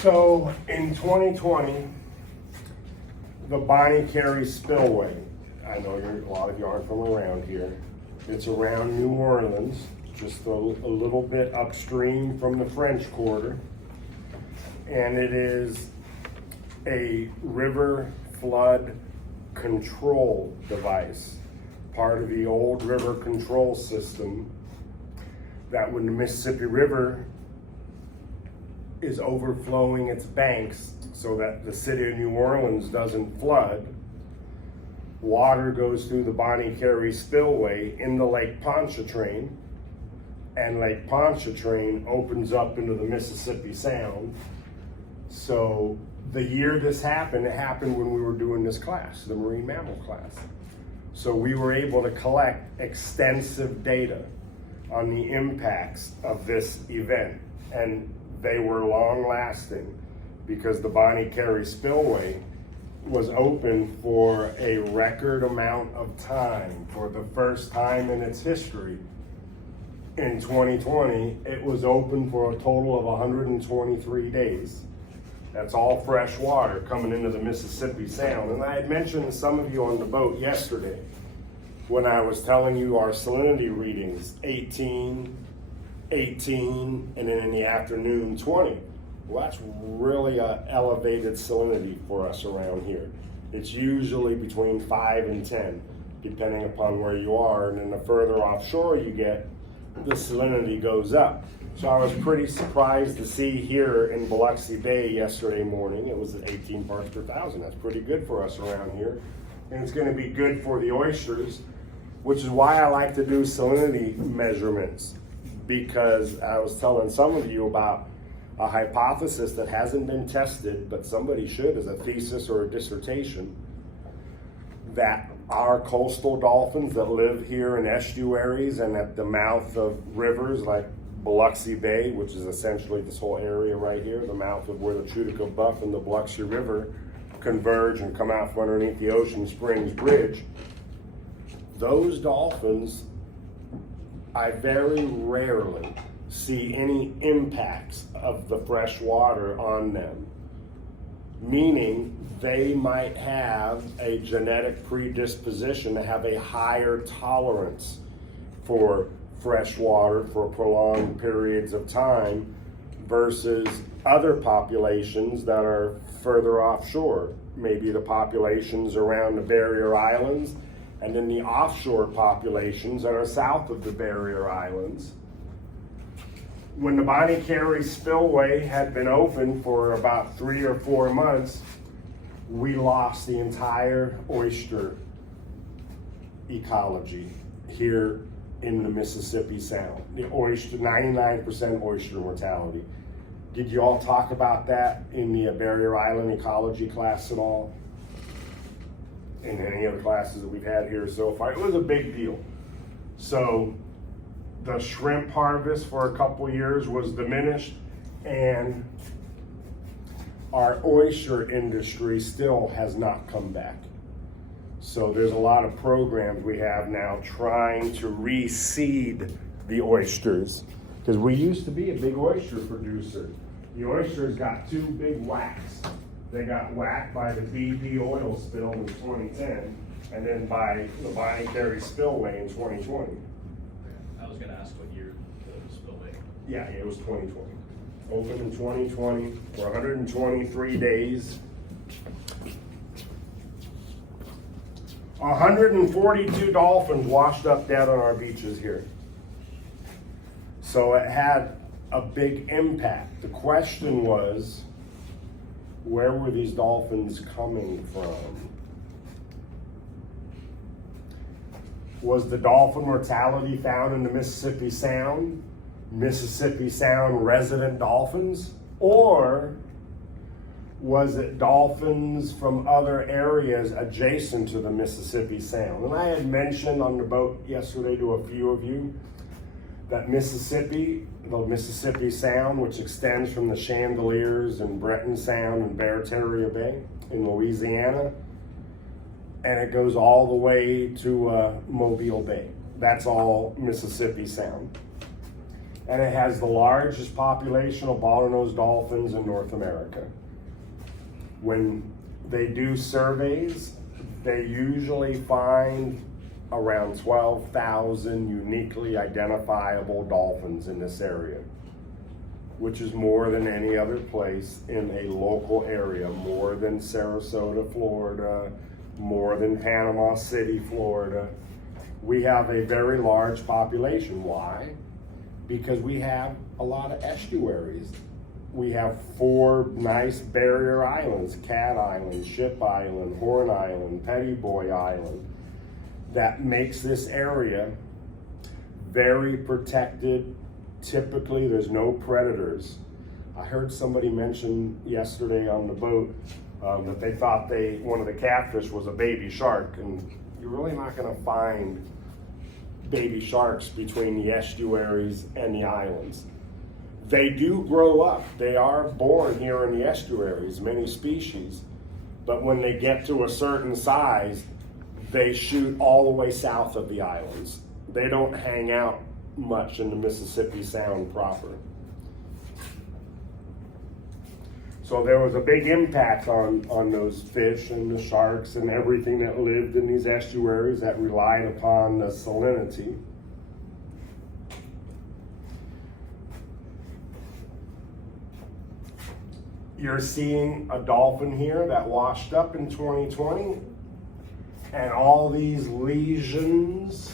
So in 2020, the Carrie Spillway, I know a lot of you aren't from around here. It's around New Orleans, just a little bit upstream from the French Quarter. And it is a river flood control device, part of the old river control system, that when the Mississippi River is overflowing its banks so that the city of New Orleans doesn't flood, water goes through the Carrie Spillway into Lake Pontchartrain, and Lake Pontchartrain opens up into the Mississippi Sound. So the year this happened, it happened when we were doing this class, the marine mammal class. So we were able to collect extensive data on the impacts of this event, and they were long lasting because the Carrie Spillway was open for a record amount of time. For the first time in its history, in 2020, it was open for a total of 123 days. That's all fresh water coming into the Mississippi Sound. And I had mentioned to some of you on the boat yesterday when I was telling you our salinity readings, 18, and then in the afternoon, 20. Well, that's really an elevated salinity for us around here. It's usually between 5 and 10, depending upon where you are. And then the further offshore you get, the salinity goes up. So I was pretty surprised to see here in Biloxi Bay yesterday morning, it was at 18 parts per thousand. That's pretty good for us around here. And it's gonna be good for the oysters, which is why I like to do salinity measurements, because I was telling some of you about a hypothesis that hasn't been tested, but somebody should as a thesis or a dissertation, that our coastal dolphins that live here in estuaries and at the mouth of rivers like Biloxi Bay, which is essentially this whole area right here, the mouth of where the Chutica Buff and the Biloxi River converge and come out from underneath the Ocean Springs Bridge, those dolphins, I very rarely see any impacts of the fresh water on them, meaning they might have a genetic predisposition to have a higher tolerance for fresh water for prolonged periods of time versus other populations that are further offshore, maybe the populations around the barrier islands, and then the offshore populations that are south of the barrier islands. When the Carrie Spillway had been open for about 3 or 4 months, we lost the entire oyster ecology here in the Mississippi Sound. The oyster, 99% oyster mortality. Did you all talk about that in the barrier island ecology class at all? In any of the classes that we've had here so far? It was a big deal. So the shrimp harvest for a couple years was diminished, and our oyster industry still has not come back. So there's a lot of programs we have now trying to reseed the oysters, because we used to be a big oyster producer. The oysters got 2 big whacks. They got whacked by the BP oil spill in 2010, and then by the Carrie Spillway in 2020. I was going to ask what year the spillway. Yeah, it was 2020. Opened in 2020 for 123 days. 142 dolphins washed up dead on our beaches here. So it had a big impact. The question was, where were these dolphins coming from? Was the dolphin mortality found in the Mississippi Sound resident dolphins? Or was it dolphins from other areas adjacent to the Mississippi Sound? And I had mentioned on the boat yesterday to a few of you that the Mississippi Sound, which extends from the Chandeliers and Breton Sound and Barataria Bay in Louisiana, and it goes all the way to Mobile Bay. That's all Mississippi Sound. and it has the largest population of bottlenose dolphins in North America. When they do surveys, they usually find around 12,000 uniquely identifiable dolphins in this area, which is more than any other place in a local area, more than Sarasota, Florida, more than Panama City, Florida. We have a very large population. Why? Because we have a lot of estuaries. We have 4 nice barrier islands: Cat Island, Ship Island, Horn Island, Petty Boy Island. That makes this area very protected. Typically, there's no predators. I heard somebody mention yesterday on the boat that they thought one of the catfish was a baby shark, and you're really not going to find baby sharks between the estuaries and the islands. They do grow up. They are born here in the estuaries, many species, but when they get to a certain size, they shoot all the way south of the islands. They don't hang out much in the Mississippi Sound proper. So there was a big impact on those fish and the sharks and everything that lived in these estuaries that relied upon the salinity. You're seeing a dolphin here that washed up in 2020, and all these lesions,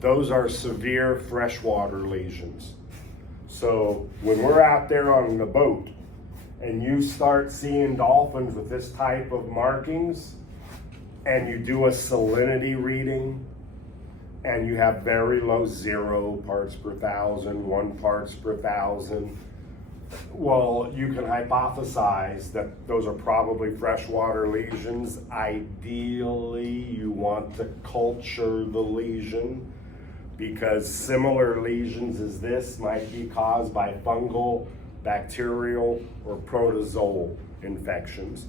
those are severe freshwater lesions. So when we're out there on the boat and you start seeing dolphins with this type of markings, and you do a salinity reading, and you have very low 0 parts per thousand, 1 parts per thousand, well, you can hypothesize that those are probably freshwater lesions. Ideally, you want to culture the lesion, because similar lesions as this might be caused by fungal, bacterial, or protozoal infections.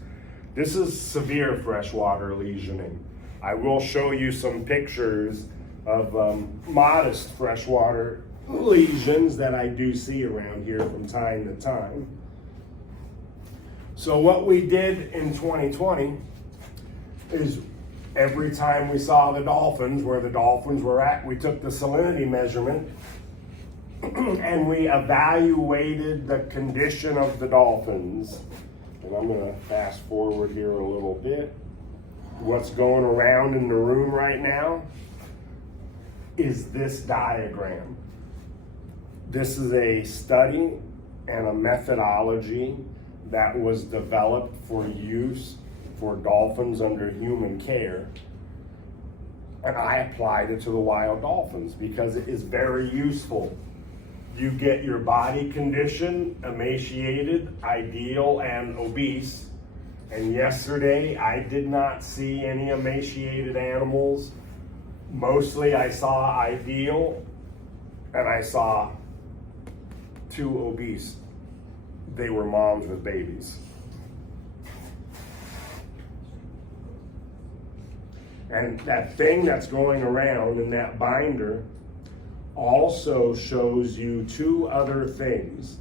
This is severe freshwater lesioning. I will show you some pictures of modest freshwater lesions that I do see around here from time to time. So what we did in 2020 is every time we saw the dolphins, where the dolphins were at, we took the salinity measurement and we evaluated the condition of the dolphins. And I'm going to fast forward here a little bit. What's going around in the room right now is this diagram. This is a study and a methodology that was developed for use for dolphins under human care. And I applied it to the wild dolphins because it is very useful. You get your body condition, emaciated, ideal, and obese. And yesterday, I did not see any emaciated animals. Mostly I saw ideal, and I saw 2 obese. They were moms with babies. And that thing that's going around in that binder also shows you 2 other things.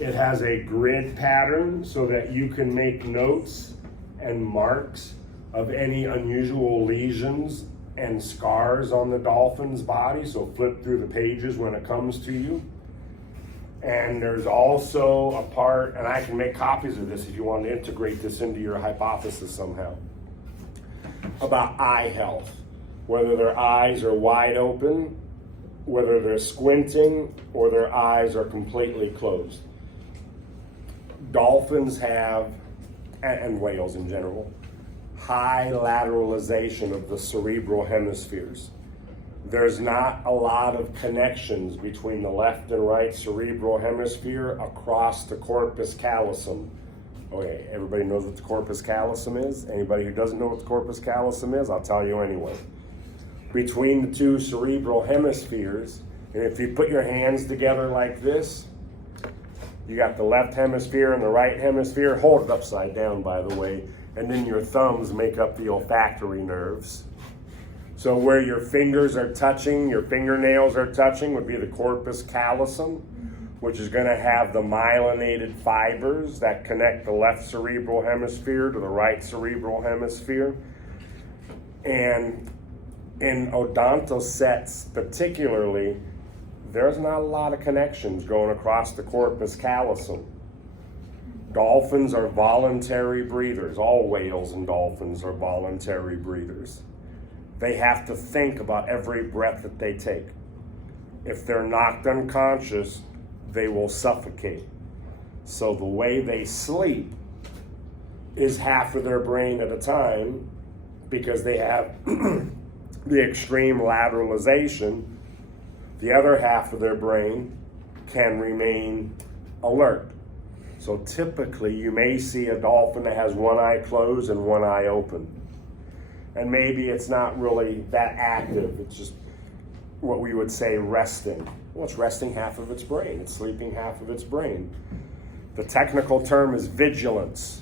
It has a grid pattern so that you can make notes and marks of any unusual lesions and scars on the dolphin's body, so flip through the pages when it comes to you. And there's also a part, and I can make copies of this if you want to integrate this into your hypothesis somehow, about eye health, whether their eyes are wide open, whether they're squinting, or their eyes are completely closed. Dolphins have, and whales in general, high lateralization of the cerebral hemispheres. There's not a lot of connections between the left and right cerebral hemisphere across the corpus callosum. Okay, everybody knows what the corpus callosum is? Anybody who doesn't know what the corpus callosum is, I'll tell you anyway. Between the 2 cerebral hemispheres, and if you put your hands together like this, you got the left hemisphere and the right hemisphere. Hold it upside down, by the way, and then your thumbs make up the olfactory nerves. So where your fingers are touching, your fingernails are touching would be the corpus callosum, which is going to have the myelinated fibers that connect the left cerebral hemisphere to the right cerebral hemisphere. And in odontosets particularly, there's not a lot of connections going across the corpus callosum. Dolphins are voluntary breathers. All whales and dolphins are voluntary breathers. They have to think about every breath that they take. If they're knocked unconscious, they will suffocate. So the way they sleep is half of their brain at a time, because they have the extreme lateralization. The other half of their brain can remain alert. So typically you may see a dolphin that has one eye closed and one eye open. And maybe it's not really that active. It's just what we would say resting. Well, it's resting half of its brain. It's sleeping half of its brain. The technical term is vigilance.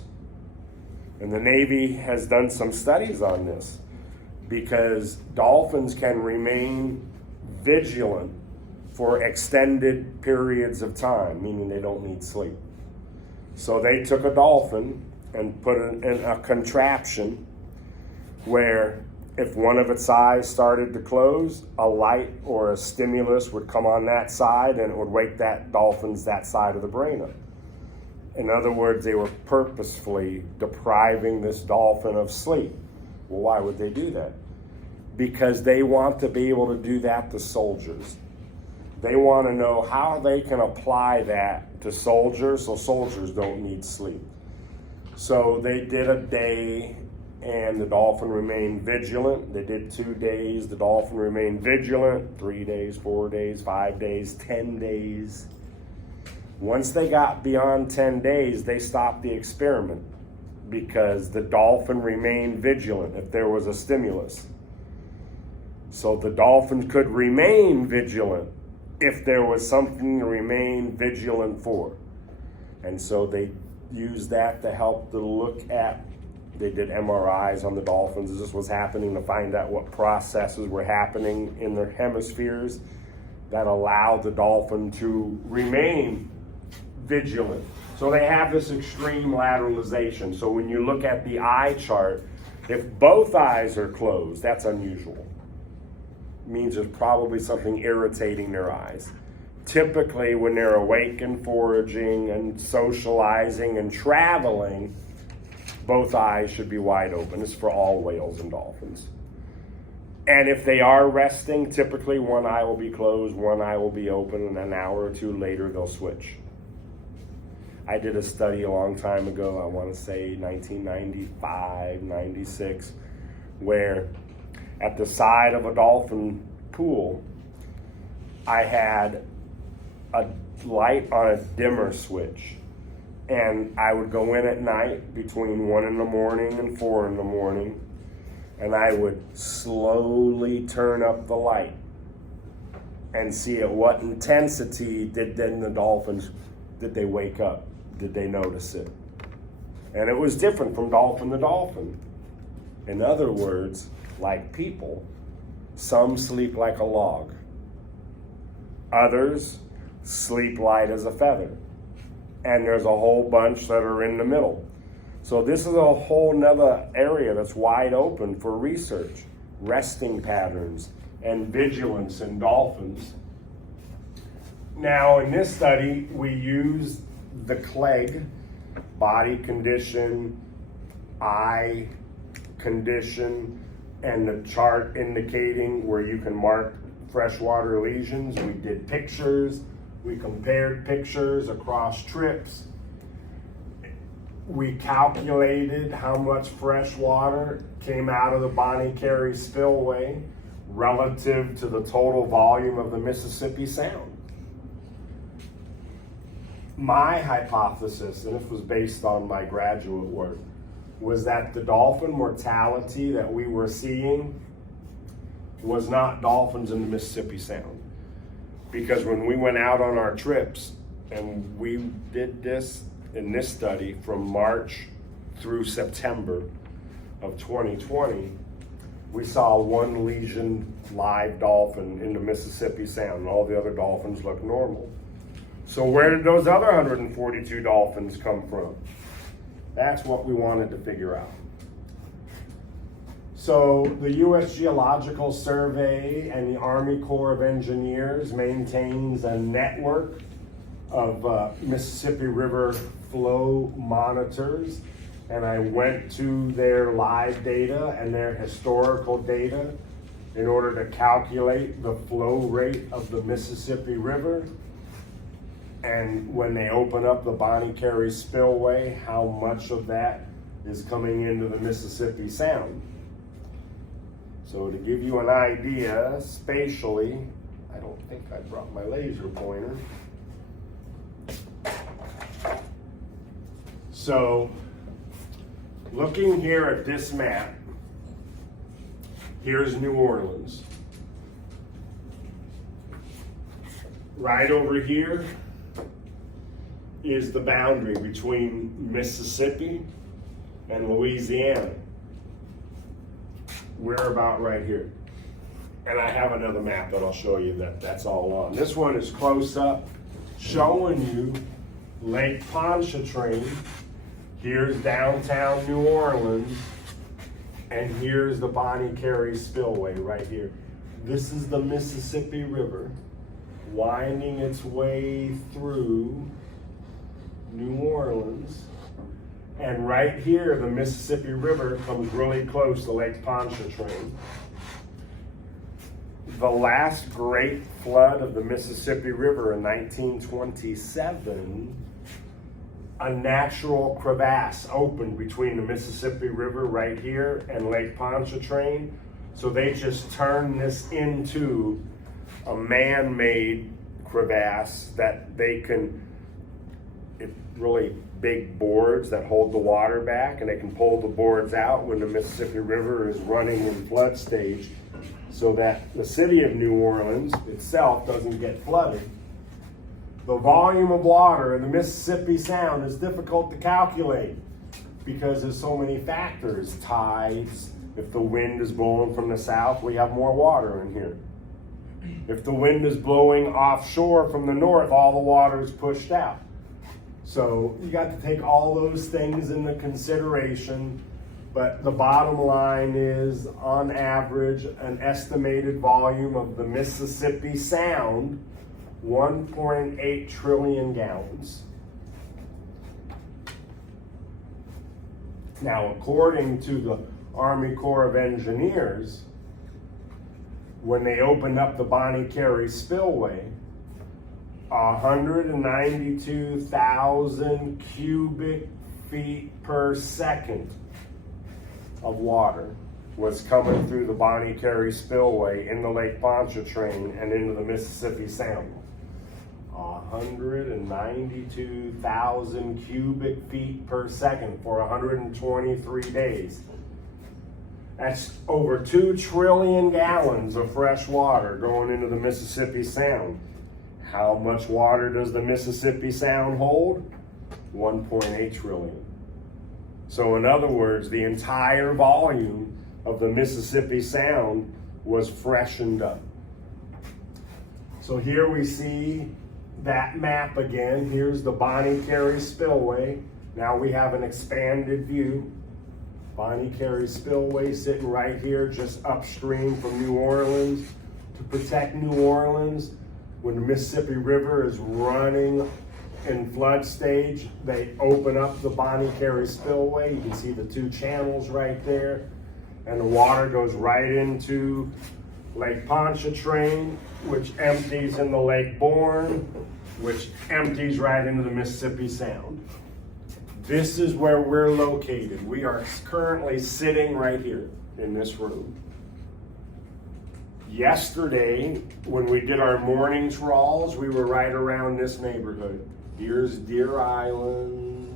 And the Navy has done some studies on this, because dolphins can remain vigilant for extended periods of time, meaning they don't need sleep. So they took a dolphin and put it in a contraption where if one of its eyes started to close, a light or a stimulus would come on that side and it would wake that dolphin's that side of the brain up. In other words, they were purposefully depriving this dolphin of sleep. Well, why would they do that? Because they want to be able to do that to soldiers. They want to know how they can apply that to soldiers so soldiers don't need sleep. So they did a day and the dolphin remained vigilant. They did 2 days, the dolphin remained vigilant, 3 days, 4 days, 5 days, 10 days. Once they got beyond 10 days, they stopped the experiment because the dolphin remained vigilant if there was a stimulus. So the dolphin could remain vigilant if there was something to remain vigilant for. And so they used that to help to look at, they did MRIs on the dolphins as this was happening to find out what processes were happening in their hemispheres that allowed the dolphin to remain vigilant. So they have this extreme lateralization. So when you look at the eye chart, if both eyes are closed, that's unusual. It means there's probably something irritating their eyes. Typically when they're awake and foraging and socializing and traveling, both eyes should be wide open. This is for all whales and dolphins. And if they are resting, typically one eye will be closed, one eye will be open, and an hour or two later they'll switch. I did a study a long time ago, I want to say 1995, 96, where at the side of a dolphin pool, I had a light on a dimmer switch. And I would go in at night between 1 in the morning and 4 in the morning, and I would slowly turn up the light and see at what intensity did then the dolphins, did they wake up? Did they notice it? And it was different from dolphin to dolphin. In other words, like people, some sleep like a log. Others sleep light as a feather. And there's a whole bunch that are in the middle. So this is a whole nother area that's wide open for research. Resting patterns and vigilance in dolphins. Now in this study, we used the CLEG, body condition, eye condition, and the chart indicating where you can mark freshwater lesions. We did pictures. We compared pictures across trips. We calculated how much fresh water came out of the Carrie Spillway relative to the total volume of the Mississippi Sound. My hypothesis, and this was based on my graduate work, was that the dolphin mortality that we were seeing was not dolphins in the Mississippi Sound. Because when we went out on our trips, and we did this in this study from March through September of 2020, we saw one lesion live dolphin in the Mississippi Sound, and all the other dolphins looked normal. So where did those other 142 dolphins come from? That's what we wanted to figure out. So the U.S. Geological Survey and the Army Corps of Engineers maintains a network of Mississippi River flow monitors, and I went to their live data and their historical data in order to calculate the flow rate of the Mississippi River, and when they open up the Carrie Spillway, how much of that is coming into the Mississippi Sound. So to give you an idea spatially, I don't think I brought my laser pointer. So looking here at this map, here's New Orleans. Right over here is the boundary between Mississippi and Louisiana. We're about right here. And I have another map that I'll show you that's all on. This one is close up, showing you Lake Pontchartrain. Here's downtown New Orleans, and here's the Carrie Spillway right here. This is the Mississippi River winding its way through New Orleans. And right here, the Mississippi River comes really close to Lake Pontchartrain. The last great flood of the Mississippi River in 1927, a natural crevasse opened between the Mississippi River right here and Lake Pontchartrain. So they just turned this into a man-made crevasse that they can, really big boards that hold the water back, and they can pull the boards out when the Mississippi River is running in flood stage, so that the city of New Orleans itself doesn't get flooded. The volume of water in the Mississippi Sound is difficult to calculate because there's so many factors. Tides, if the wind is blowing from the south, we have more water in here. If the wind is blowing offshore from the north, all the water is pushed out. So you got to take all those things into consideration, but the bottom line is, on average, an estimated volume of the Mississippi Sound, 1.8 trillion gallons. Now, according to the Army Corps of Engineers, when they opened up the Carrie Spillway, 192,000 cubic feet per second of water was coming through the Carrie Spillway in the Lake Pontchartrain and into the Mississippi Sound. 192,000 cubic feet per second for 123 days. That's over 2 trillion gallons of fresh water going into the Mississippi Sound. How much water does the Mississippi Sound hold? 1.8 trillion. So in other words, the entire volume of the Mississippi Sound was freshened up. So here we see that map again. Here's the Carrie Spillway. Now we have an expanded view. Carrie Spillway sitting right here just upstream from New Orleans to protect New Orleans. When the Mississippi River is running in flood stage, they open up the Carrie Spillway. You can see the two channels right there, and the water goes right into Lake Pontchartrain, which empties in the Lake Bourne, which empties right into the Mississippi Sound. This is where we're located. We are currently sitting right here in this room. Yesterday, when we did our morning trawls, we were right around this neighborhood. Here's Deer Island,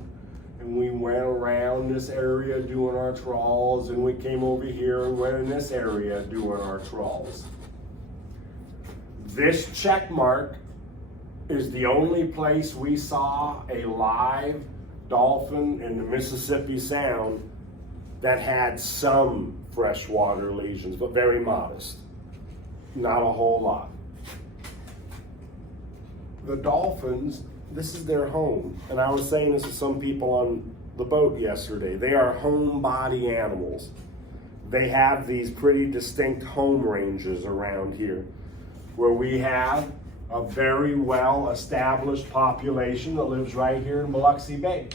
and we went around this area doing our trawls, and we came over here and went in this area doing our trawls. This check mark is the only place we saw a live dolphin in the Mississippi Sound that had some freshwater lesions, but very modest. Not a whole lot. The dolphins, this is their home. And I was saying this to some people on the boat yesterday. They are homebody animals. They have these pretty distinct home ranges around here where we have a very well established population that lives right here in Biloxi Bay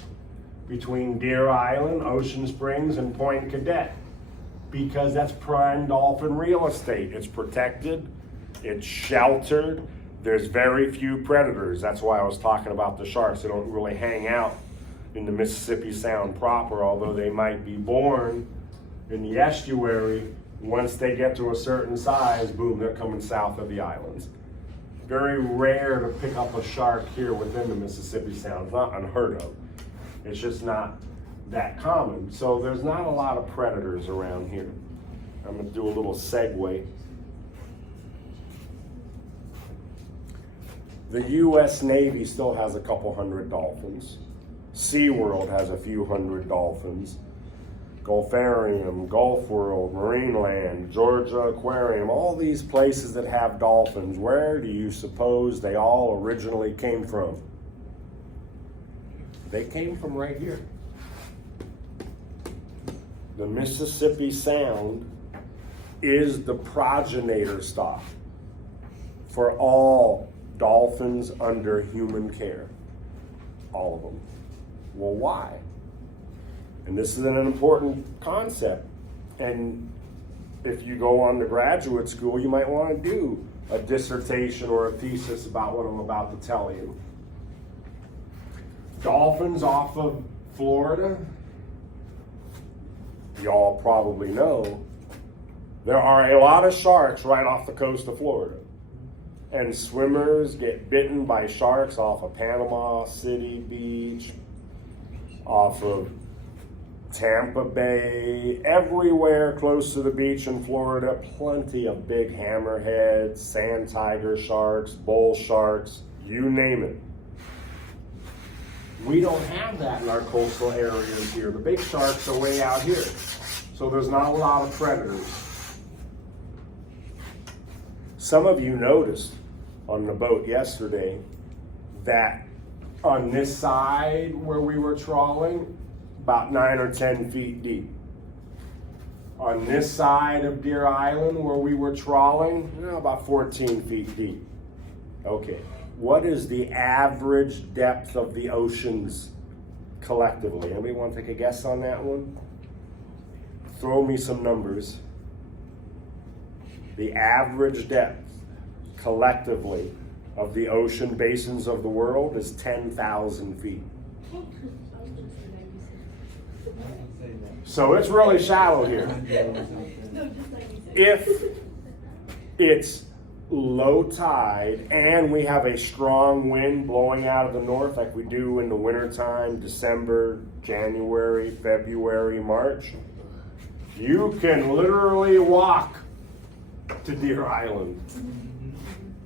between Deer Island, Ocean Springs, and Point Cadet, because that's prime dolphin real estate. It's protected, it's sheltered, there's very few predators. That's why I was talking about the sharks. They don't really hang out in the Mississippi Sound proper, although they might be born in the estuary. Once they get to a certain size, boom, they're coming south of the islands. Very rare to pick up a shark here within the Mississippi Sound. It's not unheard of. It's just not that common. So there's not a lot of predators around here. I'm gonna do a little segue. The US Navy still has a couple hundred dolphins. SeaWorld has a few hundred dolphins. Gulfarium, Gulf World, Marineland, Georgia Aquarium, all these places that have dolphins, where do you suppose they all originally came from? They came from right here. The Mississippi Sound is the progenitor stop for all dolphins under human care. All of them. Well, why? And this is an important concept. And if you go on to graduate school, you might want to do a dissertation or a thesis about what I'm about to tell you. Dolphins off of Florida, y'all probably know, there are a lot of sharks right off the coast of Florida. And swimmers get bitten by sharks off of Panama City Beach, off of Tampa Bay, everywhere close to the beach in Florida. Plenty of big hammerheads, sand tiger sharks, bull sharks, you name it. We don't have that in our coastal areas here. The big sharks are way out here. So there's not a lot of predators. Some of you noticed on the boat yesterday that on this side where we were trawling, about 9 or 10 feet deep. On this side of Deer Island where we were trawling, about 14 feet deep. Okay, what is the average depth of the oceans collectively? Anybody want to take a guess on that one? Throw me some numbers. The average depth collectively of the ocean basins of the world is 10,000 feet. So it's really shallow here. If it's low tide and we have a strong wind blowing out of the north like we do in the wintertime, December, January, February, March, you can literally walk to Deer Island.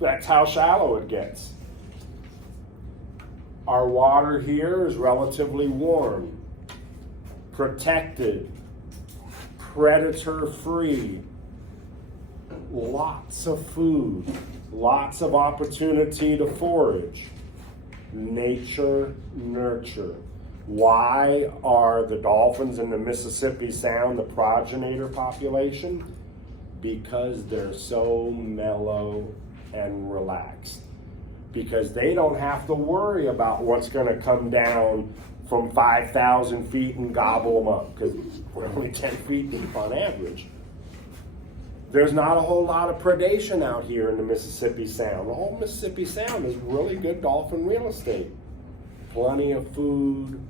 That's how shallow it gets. Our water here is relatively warm, protected, predator-free, lots of food, lots of opportunity to forage. Nature, nurture. Why are the dolphins in the Mississippi Sound the progenitor population? Because they're so mellow and relaxed. Because they don't have to worry about what's going to come down from 5,000 feet and gobble them up, because we're only 10 feet deep on average. There's not a whole lot of predation out here in the Mississippi Sound. The whole Mississippi Sound is really good dolphin real estate. Plenty of food,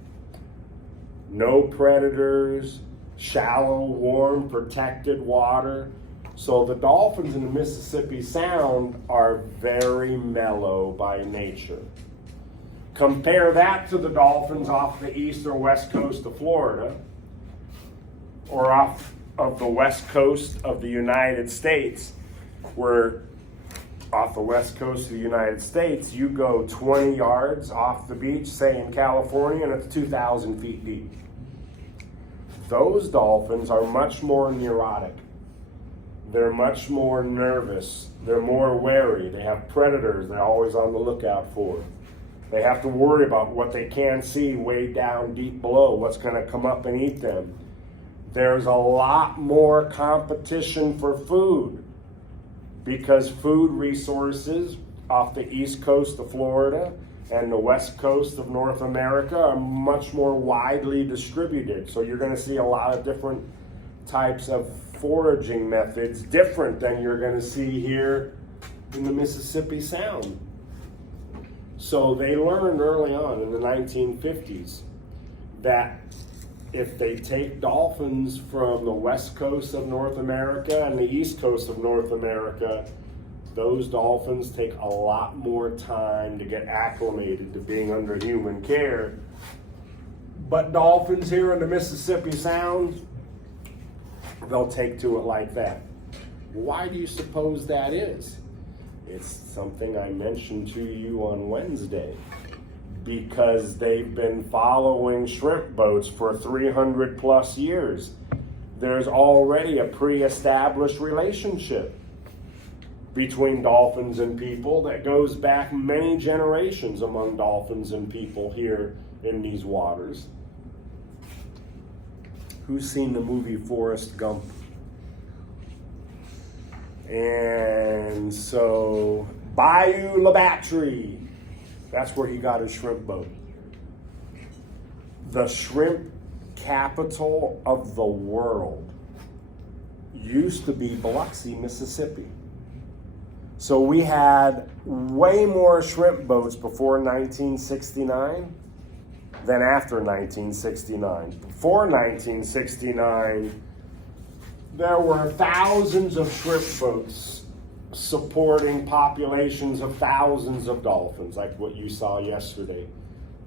no predators, shallow, warm, protected water. So the dolphins in the Mississippi Sound are very mellow by nature. Compare that to the dolphins off the east or west coast of Florida, or off of the west coast of the United States, where off the west coast of the United States, you go 20 yards off the beach, say in California, and it's 2,000 feet deep. Those dolphins are much more neurotic. They're much more nervous. They're more wary. They have predators they're always on the lookout for. They have to worry about what they can't see way down deep below, what's going to come up and eat them. There's a lot more competition for food because food resources off the east coast of Florida and the west coast of North America are much more widely distributed. So you're going to see a lot of different types of foraging methods, different than you're going to see here in the Mississippi Sound. So they learned early on in the 1950s that if they take dolphins from the west coast of North America and the east coast of North America, those dolphins take a lot more time to get acclimated to being under human care. But dolphins here in the Mississippi Sound, they'll take to it like that. Why do you suppose that is? It's something I mentioned to you on Wednesday. Because they've been following shrimp boats for 300 plus years. There's already a pre-established relationship between dolphins and people that goes back many generations among dolphins and people here in these waters. Who's seen the movie Forrest Gump? And so, Bayou Labatry, that's where he got his shrimp boat. The shrimp capital of the world used to be Biloxi, Mississippi. So we had way more shrimp boats before 1969 than after 1969. Before 1969, there were thousands of shrimp boats supporting populations of thousands of dolphins, like what you saw yesterday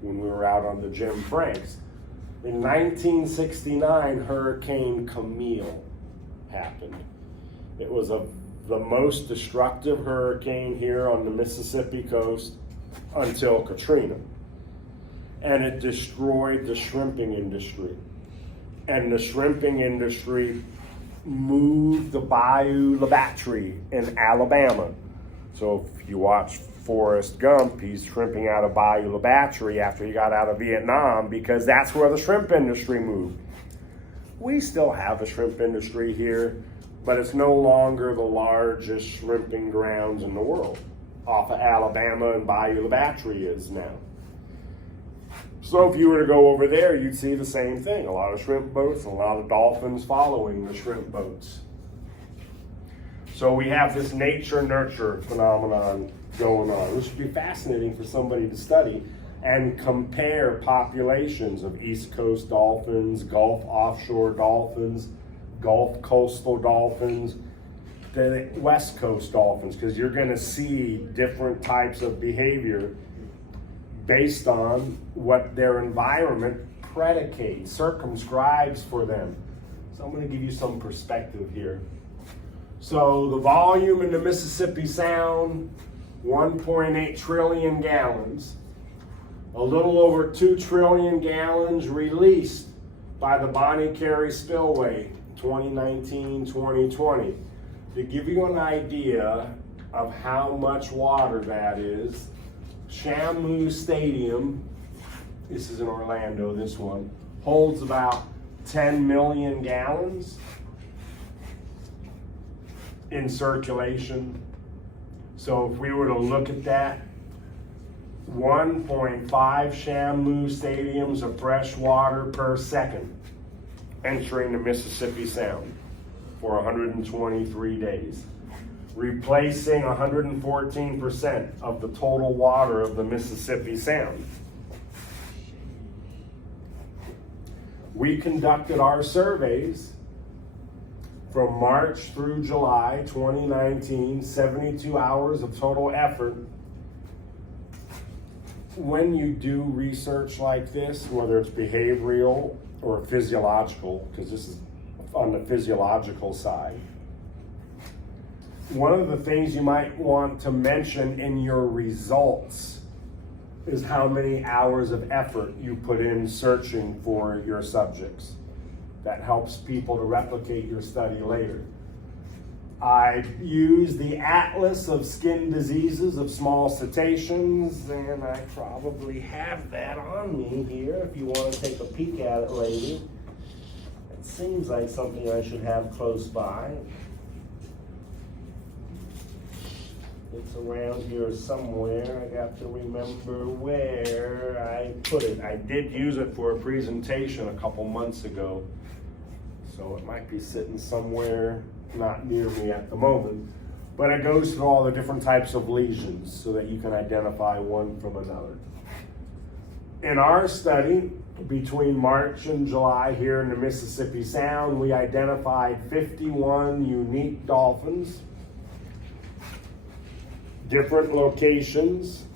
when we were out on the Jim Franks. In 1969, Hurricane Camille happened. It was the most destructive hurricane here on the Mississippi coast until Katrina. And it destroyed the shrimping industry. And the shrimping industry moved the Bayou Labatry in Alabama. So if you watch Forrest Gump, he's shrimping out of Bayou Labatry after he got out of Vietnam because that's where the shrimp industry moved. We still have a shrimp industry here, but it's no longer the largest shrimping grounds in the world. Off of Alabama and Bayou Labatry is now. So if you were to go over there, you'd see the same thing. A lot of shrimp boats, a lot of dolphins following the shrimp boats. So we have this nature-nurture phenomenon going on, which would be fascinating for somebody to study and compare populations of East Coast dolphins, Gulf offshore dolphins, Gulf coastal dolphins, the West Coast dolphins, because you're going to see different types of behavior based on what their environment predicates, circumscribes for them. So I'm going to give you some perspective here. So the volume in the Mississippi Sound, 1.8 trillion gallons. A little over 2 trillion gallons released by the Carrie Spillway 2019-2020. To give you an idea of how much water that is, Shamu Stadium, this is in Orlando, this one, holds about 10 million gallons in circulation. So if we were to look at that, 1.5 Shamu stadiums of fresh water per second entering the Mississippi Sound for 123 days, replacing 114% of the total water of the Mississippi Sound. We conducted our surveys from March through July 2019, 72 hours of total effort. When you do research like this, whether it's behavioral or physiological, because this is on the physiological side, one of the things you might want to mention in your results is how many hours of effort you put in searching for your subjects. that helps people to replicate your study later. I use the Atlas of Skin Diseases of Small Cetaceans, and I probably have that on me here if you want to take a peek at it later. It seems like something I should have close by. It's around here somewhere. I got to remember where I put it. I did use it for a presentation a couple months ago, so it might be sitting somewhere not near me at the moment. But it goes through all the different types of lesions so that you can identify one from another. In our study, between March and July here in the Mississippi Sound, we identified 51 unique dolphins. Different locations.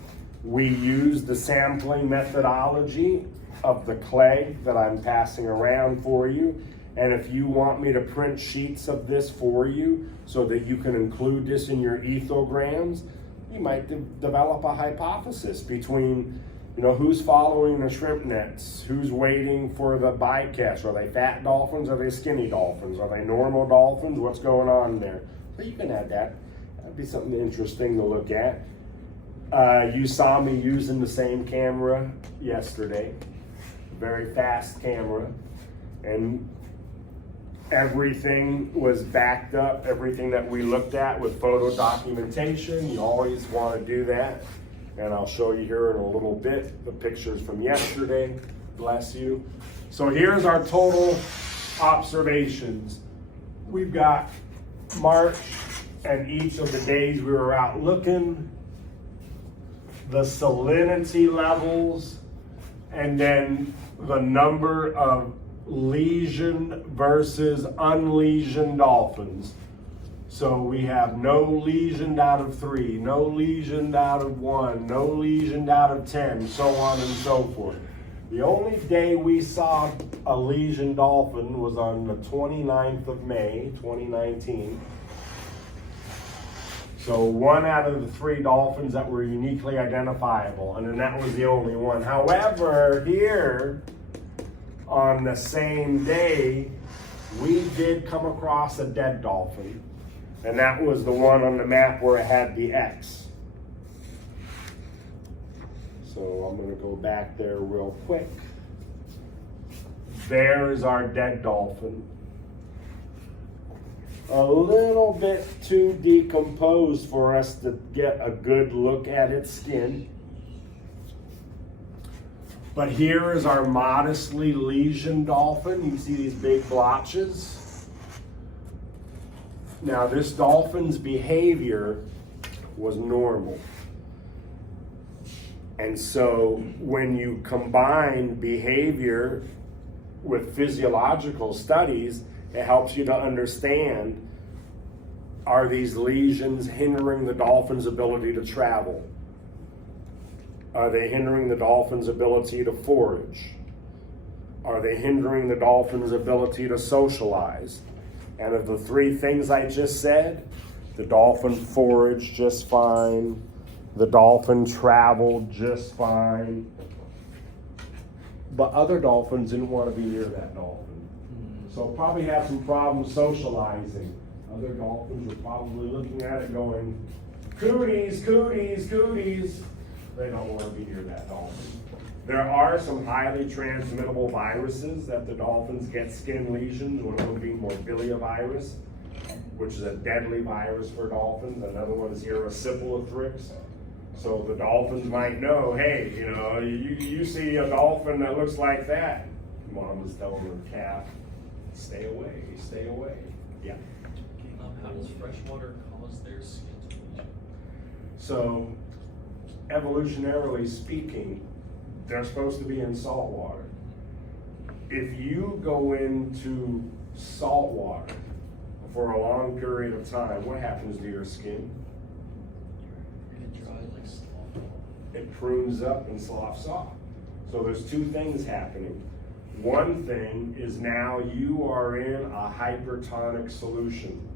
We used the sampling methodology of the clay that I'm passing around for you. And if you want me to print sheets of this for you so that you can include this in your ethograms, you might develop a hypothesis between, who's following the shrimp nets, who's waiting for the bycatch. Are they fat dolphins? Are they skinny dolphins? Are they normal dolphins? What's going on there? So you can add that. That'd be something interesting to look at. You saw me using the same camera yesterday, very fast camera, and everything was backed up, everything that we looked at with photo documentation. You always want to do that, and I'll show you here in a little bit the pictures from yesterday. Bless you. So here's our total observations. We've got March and each of the days we were out looking, the salinity levels, and then the number of lesion versus unlesioned dolphins. So we have no lesioned out of 3, no lesioned out of 1, no lesioned out of 10, so on and so forth. The only day we saw a lesioned dolphin was on the 29th of May, 2019. So 1 out of the 3 dolphins that were uniquely identifiable, and then that was the only one. However, here on the same day, we did come across a dead dolphin, and that was the one on the map where it had the X. So I'm going to go back there real quick. There's our dead dolphin. A little bit too decomposed for us to get a good look at its skin. But here is our modestly lesioned dolphin. You see these big blotches? Now this dolphin's behavior was normal. And so when you combine behavior with physiological studies, it helps you to understand, are these lesions hindering the dolphin's ability to travel? Are they hindering the dolphin's ability to forage? Are they hindering the dolphin's ability to socialize? And of the 3 things I just said, the dolphin foraged just fine, the dolphin traveled just fine, but other dolphins didn't want to be near that dolphin. So probably have some problems socializing. Other dolphins are probably looking at it going, cooties, cooties, cooties. They don't want to be near that dolphin. There are some highly transmittable viruses that the dolphins get skin lesions, one of them being morbillivirus, which is a deadly virus for dolphins. Another one is erysipelathrix. So the dolphins might know, hey, you see a dolphin that looks like that. Mom was telling her calf, stay away, stay away. Yeah. How does freshwater cause their skin to lesion? So, evolutionarily speaking, they're supposed to be in salt water. If you go into salt water for a long period of time, what happens to your skin? It dries like slough. It prunes up and sloughs off. So there's 2 things happening. One thing is now you are in a hypertonic solution.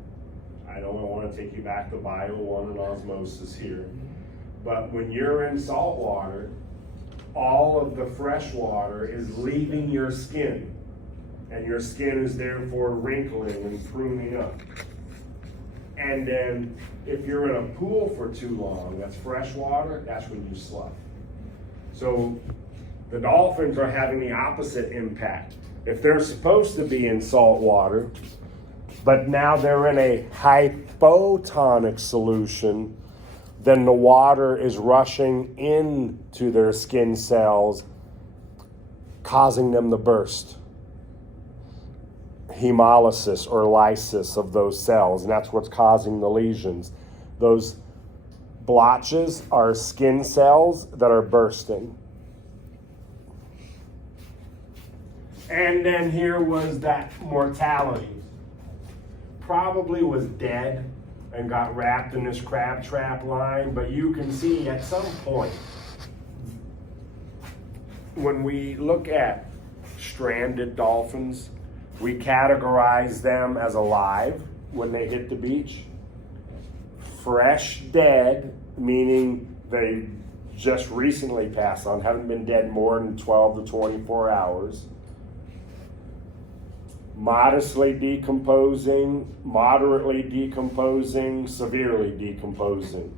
I don't want to take you back to Bio 1 and osmosis here. But when you're in salt water, all of the fresh water is leaving your skin. and your skin is therefore wrinkling and pruning up. And then if you're in a pool for too long, that's fresh water, that's when you slough. So the dolphins are having the opposite impact. If they're supposed to be in salt water, but now they're in a hypotonic solution, then the water is rushing into their skin cells, causing them to burst. Hemolysis or lysis of those cells, and that's what's causing the lesions. Those blotches are skin cells that are bursting. And then here was that mortality. Probably was dead and got wrapped in this crab trap line, but you can see at some point, when we look at stranded dolphins, we categorize them as alive when they hit the beach. Fresh dead, meaning they just recently passed on, haven't been dead more than 12 to 24 hours. Modestly decomposing, moderately decomposing, severely decomposing.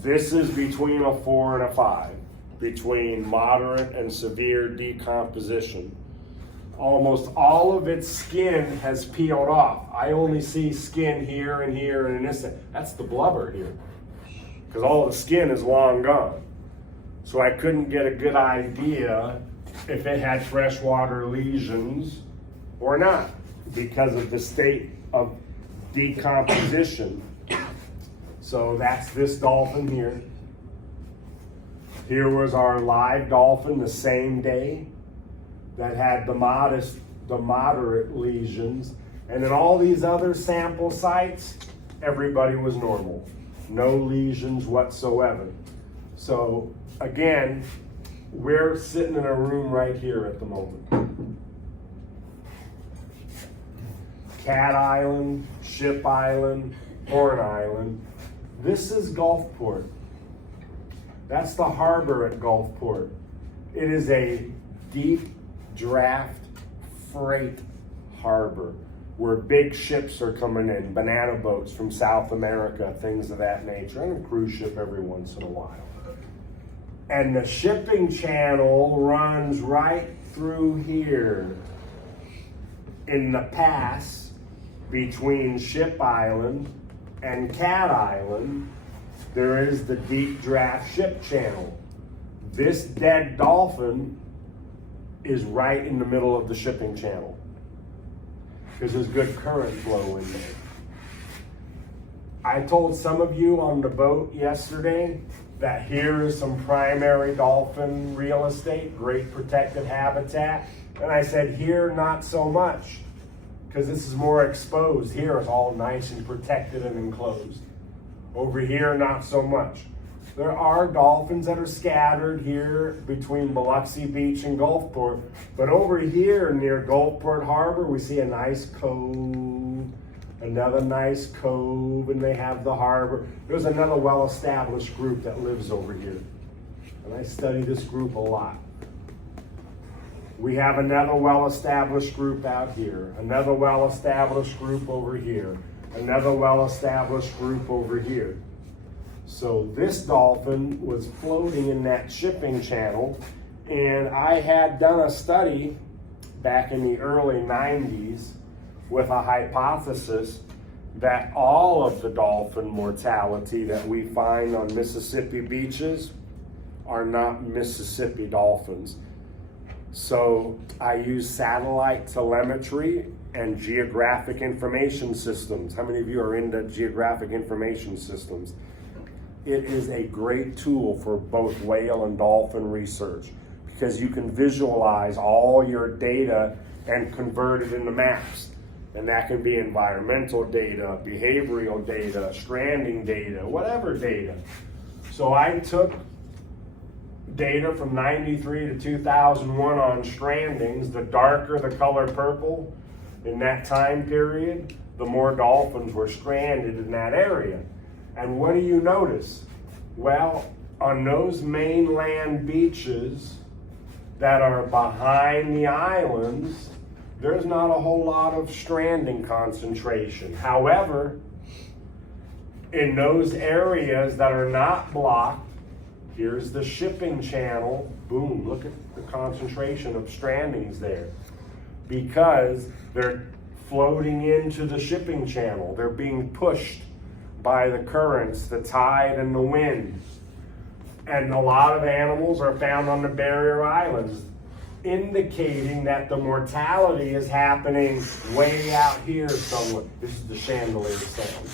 This is between a 4 and a 5, between moderate and severe decomposition. Almost all of its skin has peeled off. I only see skin here and here and in this. That's the blubber here, because all the skin is long gone. So I couldn't get a good idea if it had freshwater lesions or not, because of the state of decomposition. So that's this dolphin here. Here was our live dolphin the same day that had the moderate lesions. And in all these other sample sites, everybody was normal. No lesions whatsoever. So again, we're sitting in a room right here at the moment. Cat Island, Ship Island, Horn Island. This is Gulfport. That's the harbor at Gulfport. It is a deep draft freight harbor where big ships are coming in, banana boats from South America, things of that nature, and a cruise ship every once in a while. And the shipping channel runs right through here in the pass between Ship Island and Cat Island. There is the deep draft ship channel. This dead dolphin is right in the middle of the shipping channel because there's good current flow in there. I told some of you on the boat yesterday that here is some primary dolphin real estate, great protected habitat. And I said here, not so much, because this is more exposed. Here it's all nice and protected and enclosed. Over here, not so much. There are dolphins that are scattered here between Biloxi Beach and Gulfport, but over here near Gulfport Harbor, we see a nice cove, another nice cove, and they have the harbor. There's another well-established group that lives over here, and I study this group a lot. We have another well-established group out here, another well-established group over here, another well-established group over here. So this dolphin was floating in that shipping channel, and I had done a study back in the early 90s with a hypothesis that all of the dolphin mortality that we find on Mississippi beaches are not Mississippi dolphins. So I use satellite telemetry and geographic information systems. How many of you are into geographic information systems? It is a great tool for both whale and dolphin research because you can visualize all your data and convert it into maps. And that can be environmental data, behavioral data, stranding data, whatever data. So I took data from 93 to 2001 on strandings. The darker the color purple in that time period, the more dolphins were stranded in that area. And what do you notice? Well, on those mainland beaches that are behind the islands, there's not a whole lot of stranding concentration. However, in those areas that are not blocked, here's the shipping channel, boom, look at the concentration of strandings there. Because they're floating into the shipping channel. They're being pushed by the currents, the tide, and the wind. And a lot of animals are found on the barrier islands, indicating that the mortality is happening way out here somewhere. This is the Chandelier Sound.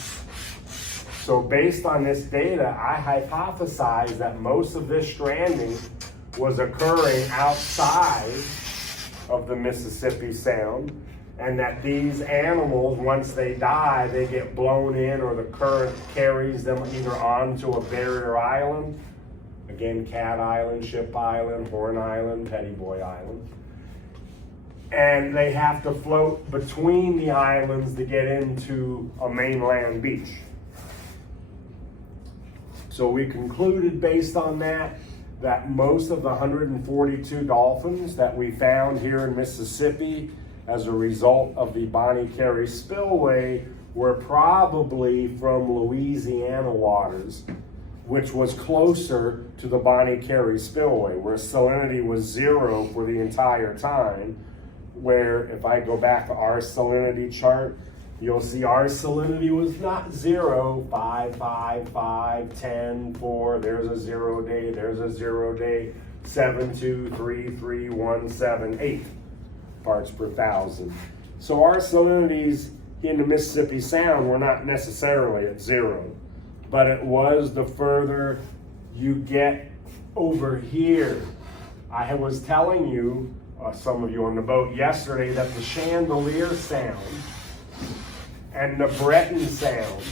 So based on this data, I hypothesize that most of this stranding was occurring outside of the Mississippi Sound, and that these animals, once they die, they get blown in, or the current carries them either onto a barrier island, again, Cat Island, Ship Island, Horn Island, Petty Boy Island, and they have to float between the islands to get into a mainland beach. So we concluded based on that most of the 142 dolphins that we found here in Mississippi as a result of the Carrie Spillway were probably from Louisiana waters, which was closer to the Carrie Spillway, where salinity was 0 for the entire time, where if I go back to our salinity chart, you'll see our salinity was not 0, 5, 5, 5, 10, 4, there's a 0 day, there's a 0 day, 7, 2, 3, 3, 1, 7, 8 parts per thousand. So our salinities in the Mississippi Sound were not necessarily at 0, but it was the further you get over here. I was telling you, some of you on the boat yesterday, that the Chandelier Sound and the Breton Sound,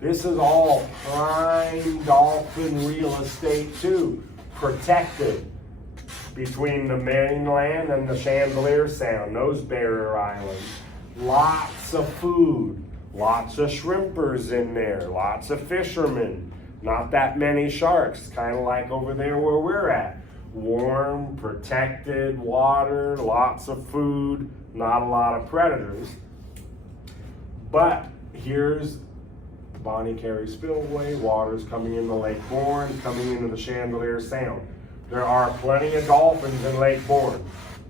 this is all prime dolphin real estate too, protected between the mainland and the Chandelier Sound, those barrier islands. Lots of food, lots of shrimpers in there, lots of fishermen, not that many sharks, kind of like over there where we're at. Warm, protected water, lots of food, not a lot of predators. But here's Carrie Spillway, waters coming into Lake Bourne, coming into the Chandelier Sound. There are plenty of dolphins in Lake Bourne,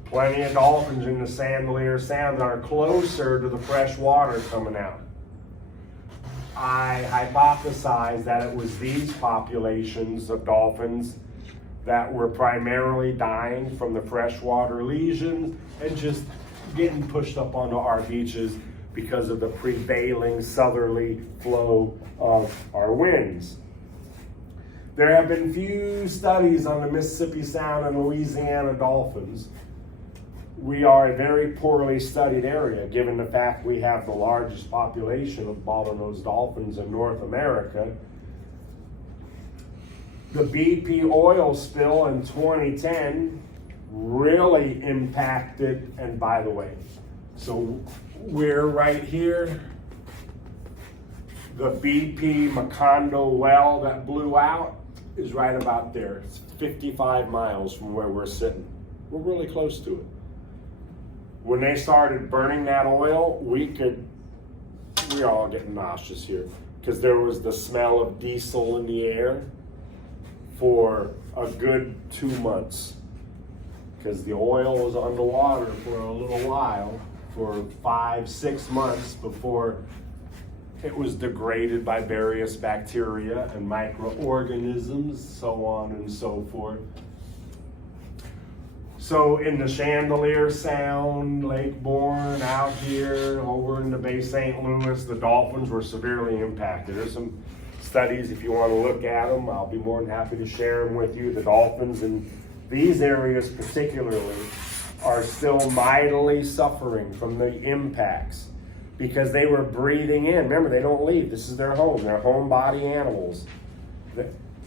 plenty of dolphins in the Chandelier Sound that are closer to the fresh water coming out. I hypothesize that it was these populations of dolphins that were primarily dying from the freshwater lesions and just getting pushed up onto our beaches because of the prevailing southerly flow of our winds. There have been few studies on the Mississippi Sound and Louisiana dolphins. We are a very poorly studied area, given the fact we have the largest population of bottlenose dolphins in North America. The BP oil spill in 2010 really impacted, and by the way, so we're right here. The BP Macondo well that blew out is right about there. It's 55 miles from where we're sitting. We're really close to it. When they started burning that oil, we're all getting nauseous here because there was the smell of diesel in the air for a good 2 months because the oil was underwater for a little while, for 5-6 months before it was degraded by various bacteria and microorganisms, so on and so forth. So in the Chandelier Sound, Lake Bourne, out here, over in the Bay St. Louis, the dolphins were severely impacted. There's some studies, if you want to look at them, I'll be more than happy to share them with you. The dolphins in these areas particularly are still mightily suffering from the impacts because they were breathing in. Remember, they don't leave. This is their home. They're home body animals.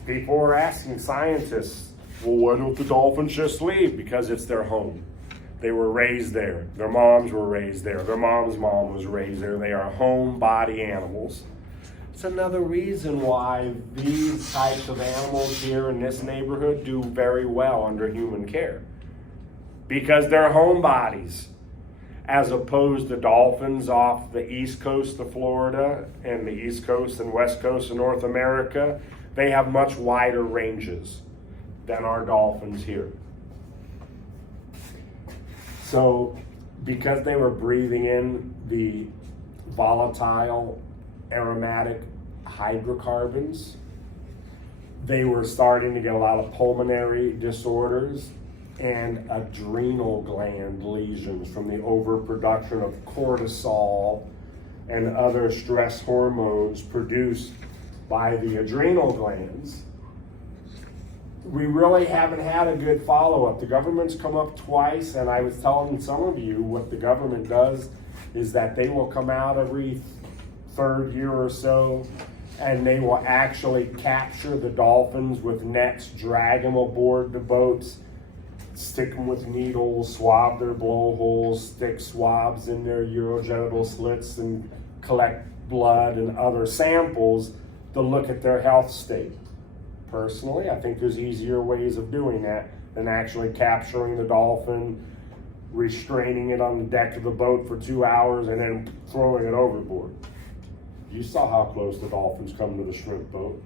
People are asking scientists, well, why don't the dolphins just leave? Because it's their home. They were raised there. Their moms were raised there. Their mom's mom was raised there. They are home body animals. It's another reason why these types of animals here in this neighborhood do very well under human care. Because they're home bodies. as opposed to dolphins off the east coast of Florida and the east coast and west coast of North America. They have much wider ranges than our dolphins here. So because they were breathing in the volatile aromatic hydrocarbons, they were starting to get a lot of pulmonary disorders and adrenal gland lesions from the overproduction of cortisol and other stress hormones produced by the adrenal glands. We really haven't had a good follow-up. The government's come up twice, and I was telling some of you what the government does is that they will come out every third year or so, and they will actually capture the dolphins with nets, drag them aboard the boats, stick them with needles, swab their blowholes, stick swabs in their urogenital slits, and collect blood and other samples to look at their health state. Personally, I think there's easier ways of doing that than actually capturing the dolphin, restraining it on the deck of the boat for 2 hours, and then throwing it overboard. You saw how close the dolphins come to the shrimp boat.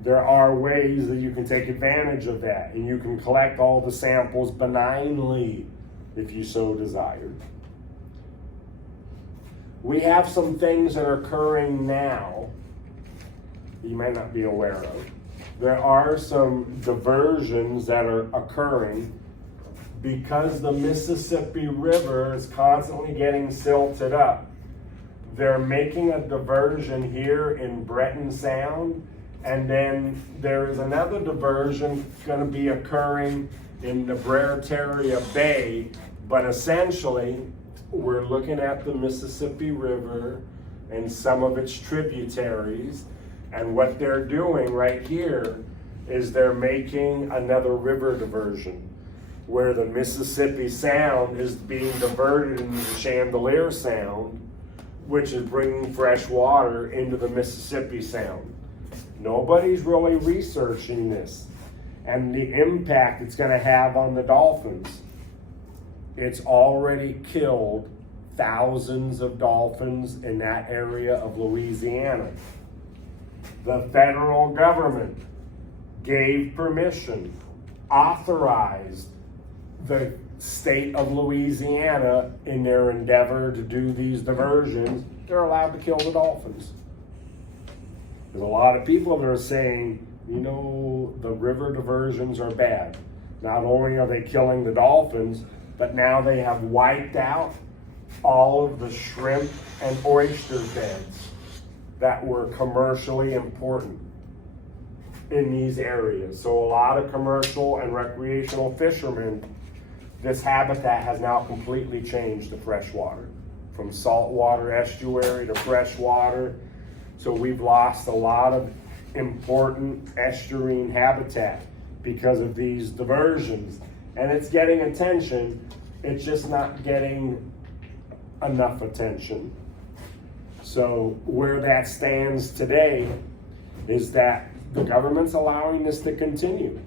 There are ways that you can take advantage of that, and you can collect all the samples benignly if you so desired. We have some things that are occurring now that you may not be aware of. There are some diversions that are occurring because the Mississippi River is constantly getting silted up. They're making a diversion here in Breton Sound, and then there is another diversion going to be occurring in the Bretaria Bay, but essentially we're looking at the Mississippi River and some of its tributaries, and what they're doing right here is they're making another river diversion where the Mississippi Sound is being diverted into the Chandelier Sound, which is bringing fresh water into the Mississippi Sound. Nobody's really researching this and the impact it's going to have on the dolphins. It's already killed thousands of dolphins in that area of Louisiana. The federal government gave permission, authorized the state of Louisiana in their endeavor to do these diversions. They're allowed to kill the dolphins. There's a lot of people that are saying, you know, the river diversions are bad. Not only are they killing the dolphins, but now they have wiped out all of the shrimp and oyster beds that were commercially important in these areas. So a lot of commercial and recreational fishermen, this habitat has now completely changed to freshwater, from saltwater estuary to freshwater. So we've lost a lot of important estuarine habitat because of these diversions. And it's getting attention, it's just not getting enough attention. So where that stands today is that the government's allowing this to continue.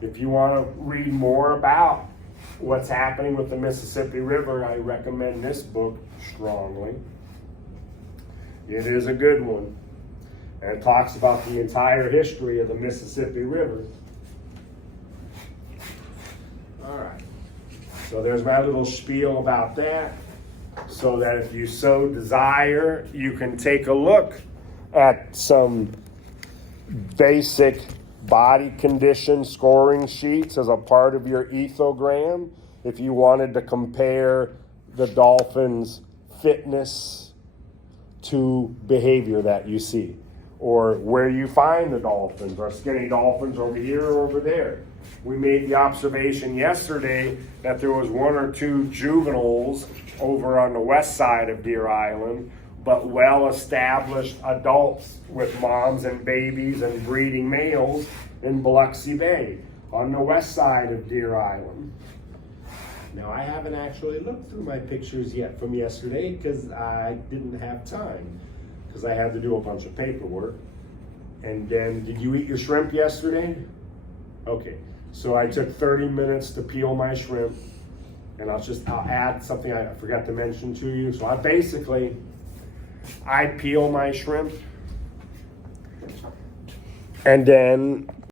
If you want to read more about what's happening with the Mississippi River, I recommend this book strongly. It is a good one, and it talks about the entire history of the Mississippi River. All right, so there's my little spiel about that, so that if you so desire, you can take a look at some basic body condition scoring sheets as a part of your ethogram if you wanted to compare the dolphin's fitness to behavior that you see, or where you find the dolphins, or skinny dolphins over here or over there. We made the observation yesterday that there was 1 or 2 juveniles over on the west side of Deer Island, but well-established adults with moms and babies and breeding males in Biloxi Bay on the west side of Deer Island. Now, I haven't actually looked through my pictures yet from yesterday because I didn't have time, because I had to do a bunch of paperwork. And then, did you eat your shrimp yesterday? Okay, so I took 30 minutes to peel my shrimp, And I'll add something I forgot to mention to you. So I peel my shrimp, and then